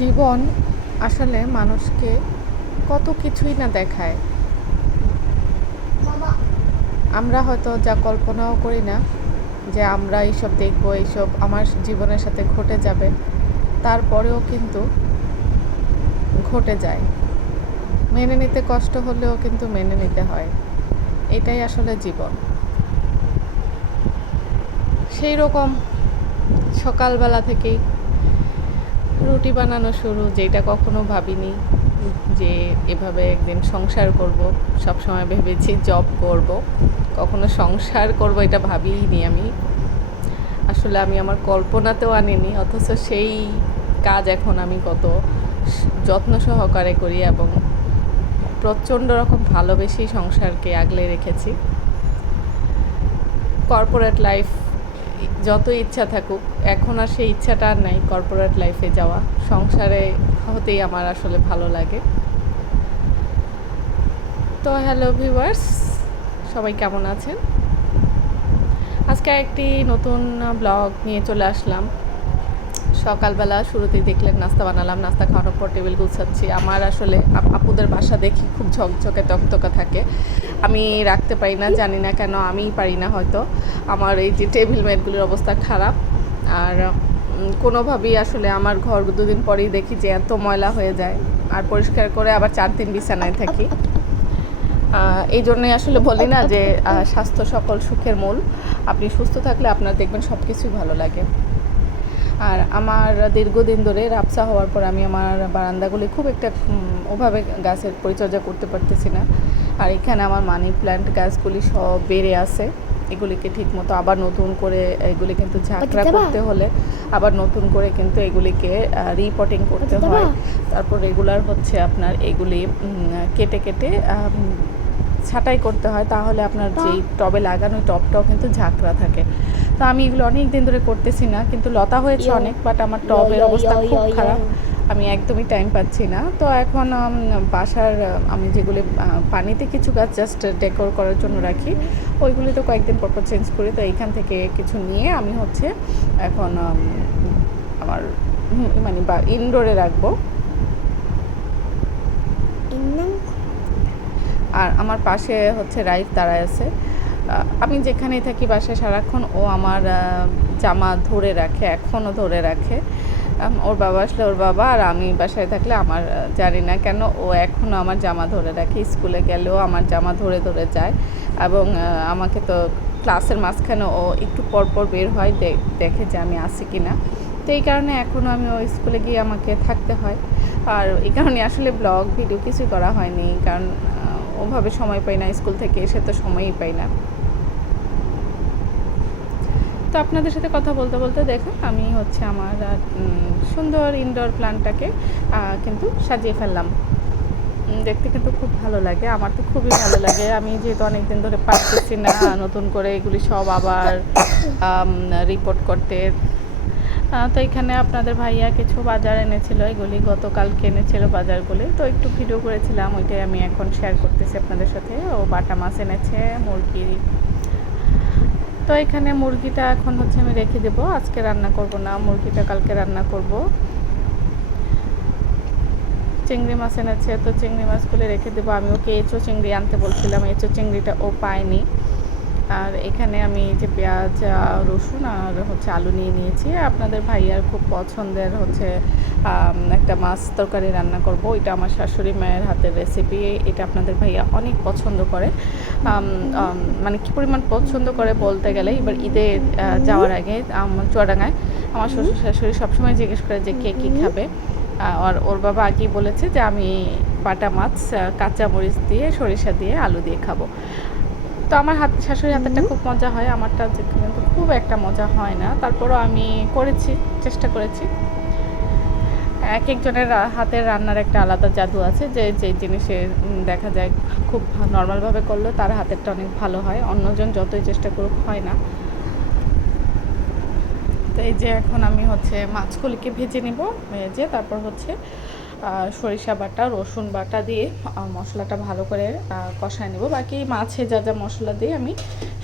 জীবন আসলে মানুষকে কত কিছুই না দেখায়। আমরা হয়তো যা কল্পনাও করি না যে আমরা এইসব দেখব, এইসব আমার জীবনের সাথে ঘটে যাবে, তারপরেও কিন্তু ঘটে যায়। মেনে নিতে কষ্ট হলেও কিন্তু মেনে নিতে হয়। এটাই আসলে জীবন। সেই রকম সকালবেলা থেকেই রুটি বানানো শুরু, যেটা কখনো ভাবিনি যে এভাবে একদিন সংসার করব। সবসময় ভেবেছি জব করব, কখনো সংসার করব এটা ভাবিনি আমি। আসলে আমি আমার কল্পনাতেও আনিনি, অথচ সেই কাজ এখন আমি কত যত্ন সহকারে করি এবং প্রচণ্ড রকম ভালোবেসেই সংসারকে আগলে রেখেছি। কর্পোরেট লাইফ যত ইচ্ছা থাকুক, এখন আর সেই ইচ্ছাটা আর নাই কর্পোরেট লাইফে যাওয়া। সংসারে হতেই আমার আসলে ভালো লাগে। তো হ্যালো ভিউয়ার্স, সবাই কেমন আছেন? আজকে একটি নতুন ব্লগ নিয়ে চলে আসলাম। সকালবেলা শুরুতেই দেখলেন নাস্তা বানালাম, নাস্তা খাওয়ানোর পর টেবিল গুছাচ্ছি। আমার আসলে আপুদের বাসা দেখি খুব ঝকঝকে তকতকা থাকে, আমি রাখতে পারি না, জানি না কেন, আমিই পারি না হয়তো। আমার এই যে টেবিল ম্যাটগুলির অবস্থা খারাপ, আর কোনোভাবেই আসলে আমার ঘর দুদিন পরেই দেখি যে এত ময়লা হয়ে যায়, আর পরিষ্কার করে আবার 4 দিন বিছানায় থাকি। এই জন্যই আসলে বলি না যে স্বাস্থ্য সকল সুখের মূল। আপনি সুস্থ থাকলে আপনার দেখবেন সব কিছুই ভালো লাগে। আর আমার দীর্ঘদিন ধরে রাবসা হওয়ার পর আমি আমার বারান্দাগুলি খুব একটা ওভাবে গাছের পরিচর্যা করতে পারতেছি না। আর এখানে আমার মানি প্ল্যান্ট গাছগুলি সব বেড়ে আছে, এগুলিকে ঠিকমতো আবার নতুন করে এগুলি কিন্তু ঝাঁকড়া করতে হলে আবার নতুন করে কিন্তু এগুলিকে রিপটিং করতে হয়। তারপর রেগুলার হচ্ছে আপনার এগুলি কেটে কেটে ছাঁটাই করতে হয়, তাহলে আপনার যেই টবে লাগানো টবটাও কিন্তু ঝাঁকড়া থাকে। তো আমি এগুলো অনেক দিন ধরে করতেছি না, কিন্তু লতা হয়েছে অনেক, বাট আমার টবের অবস্থা খুব খারাপ, আমি একদমই টাইম পাচ্ছি না। তো এখন বাসার আমি যেগুলি পানিতে কিছু গাছ জাস্ট ডেকোর করার জন্য রাখি, ওইগুলি তো কয়েকদিন পর পর চেঞ্জ করি। তো এইখান থেকে কিছু নিয়ে আমি হচ্ছে এখন আমার মানে বা ইনডোরে রাখবো। আর আমার পাশে হচ্ছে রাইফ দাঁড়ায় আছে। আমি যেখানেই থাকি বাসায় সারাক্ষণ ও আমার জামা ধরে রাখে, এখনও ধরে রাখে। ওর বাবা আসলে ওর বাবা, আর আমি বাসায় থাকলে আমার জানি না কেন ও এখনও আমার জামা ধরে রাখে। স্কুলে গেলেও আমার জামা ধরে ধরে যায়, এবং আমাকে তো ক্লাসের মাঝখানে ও একটু পরপর বের হয়, দেখে যে আমি আসি কি না। তো এই কারণে এখনও আমি ওই স্কুলে গিয়ে আমাকে থাকতে হয়। আর এই কারণে আসলে ব্লগ ভিডিও কিছুই করা হয়নি, কারণ ওভাবে সময় পাই না, স্কুল থেকে এসে তো সময়ই পাই না। তো আপনাদের সাথে কথা বলতে বলতে দেখুন আমি হচ্ছে আমার সুন্দর ইনডোর প্ল্যান্টটাকে কিন্তু সাজিয়ে ফেললাম। দেখতে কিন্তু খুব ভালো লাগে, আমার তো খুবই ভালো লাগে। আমি যেহেতু অনেক দিন ধরে পারতেছি না নতুন করে এগুলি সব আবার রিপোর্ট করতে, তো এখানে আপনাদের ভাইয়া কিছু বাজার এনেছিল, এগুলি গতকালকে এনেছিল বাজারগুলি, তো একটু ভিডিও করেছিলাম, ওইটাই আমি এখন শেয়ার করতেছি আপনাদের সাথে। ও বাটা মাছ এনেছে, মুরগি। তো এখানে মুরগিটা এখন হচ্ছে আমি রেখে দেবো, আজকে রান্না করব না, মুরগিটা কালকে রান্না করব। চিংড়ি মাছ এনেছে, তো চিংড়ি মাছগুলো রেখে দেবো। আমি ওকে এঁচো চিংড়ি আনতে বলছিলাম, এঁচো চিংড়িটা ও পায়নি। আর এখানে আমি যে পেঁয়াজ, রসুন আর হচ্ছে আলু নিয়ে নিয়েছি। আপনাদের ভাইয়ার খুব পছন্দের হচ্ছে একটা মাছ তরকারি রান্না করব, এটা আমার শাশুড়ি মায়ের হাতের রেসিপি। এটা আপনাদের ভাইয়া অনেক পছন্দ করে, মানে কী পরিমাণ পছন্দ করে বলতে গেলে, এবার ঈদে যাওয়ার আগে চুয়াডাঙ্গায় আমার শ্বশুর শাশুড়ি সবসময় জিজ্ঞেস করে যে কে কী খাবে। আর ওর বাবা আগেই বলেছে যে আমি বাটা মাছ কাঁচা মরিচ দিয়ে, সরিষা দিয়ে, আলু দিয়ে খাবো। তো আমার শাশুড়ির হাতেরটা খুব মজা হয়, আমারটা কিন্তু খুব একটা মজা হয় না, তারপরও আমি করেছি, চেষ্টা করেছি। এক একজনের হাতের রান্নার একটা আলাদা জাদু আছে, যে যেই জিনিসে দেখা যায় খুব নর্মালভাবে করলেও তার হাতেরটা অনেক ভালো হয়, অন্যজন যতই চেষ্টা করুক হয় না। তো এই যে এখন আমি হচ্ছে মাছগুলিকে ভেজে নিব, ভেজে তারপর হচ্ছে সরিষা বাটা, রসুন বাটা দিয়ে মশলাটা ভালো করে কষায় নেব। বাকি মাছে যা যা মশলা দিয়ে আমি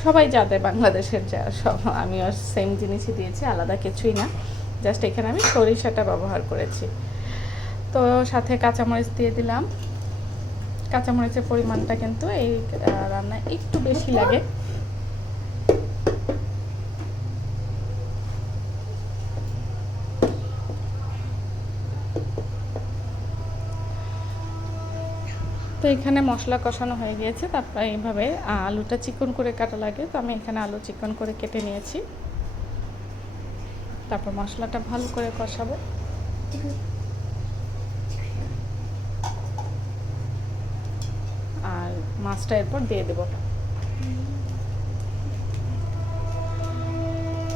সবাই যা দেয় বাংলাদেশের যা সব আমি সেম জিনিসই দিয়েছি, আলাদা কিছুই না, জাস্ট এখানে আমি সরিষাটা ব্যবহার করেছি। তো সাথে কাঁচামরিচ দিয়ে দিলাম। কাঁচামরিচের পরিমাণটা কিন্তু এই রান্নায় একটু বেশি লাগে। তো এখানে মশলা কষানো হয়ে গিয়েছে। তারপরে এইভাবে আলুটা চিকন করে কাটা লাগে, তো আমি এখানে আলু চিকন করে কেটে নিয়েছি। তারপর মশলাটা ভালো করে কষাবো। আর মাছটা এরপর দিয়ে দেব।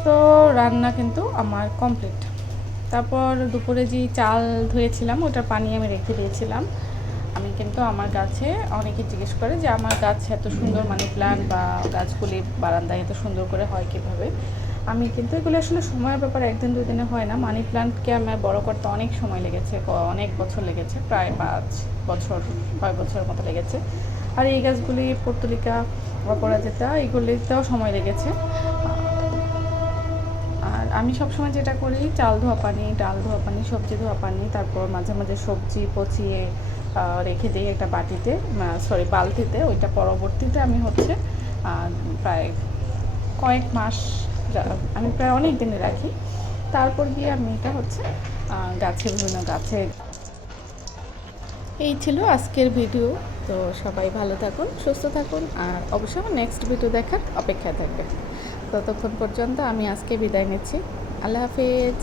তো রান্না কিন্তু আমার কমপ্লিট। তারপর দুপুরে যে চাল ধুয়েছিলাম ওটার পানি আমি রেখে দিয়েছিলাম। আমি কিন্তু আমার গাছে অনেকে জিজ্ঞেস করে যে আমার গাছ এত সুন্দর মানি প্ল্যান্ট বা গাছগুলি বারান্দায় এত সুন্দর করে হয় কীভাবে। আমি কিন্তু এগুলো আসলে সময়ের ব্যাপারে একদিন দুই দিনে হয় না। মানি প্ল্যান্টকে আমার বড় করতে অনেক সময় লেগেছে, অনেক বছর লেগেছে, প্রায় 5 বছরের মতো লেগেছে। আর এই গাছগুলি পর্তুলিকা, অপরাজিতা, এগুলিতেও সময় লেগেছে। আর আমি সবসময় যেটা করি, চাল ধোয়া পানি, ডাল ধোয়া পানি, সবজি ধোয়া পানি, তারপর মাঝে মাঝে সবজি পচিয়ে রেখে দিই একটা বাটিতে, বালতিতে। ওইটা পরবর্তীতে আমি হচ্ছে প্রায় কয়েক মাস, আমি প্রায় অনেক দিনে রাখি। তারপর গিয়ে আমি এটা হচ্ছে গাছে, বিভিন্ন গাছে। এই ছিল আজকের ভিডিও। তো সবাই ভালো থাকুন, সুস্থ থাকুন, আর অবশ্যই আমার নেক্সট ভিডিও দেখার অপেক্ষায় থাকবে। ততক্ষণ পর্যন্ত আমি আজকে বিদায় নিচ্ছি। আল্লাহ হাফেজ।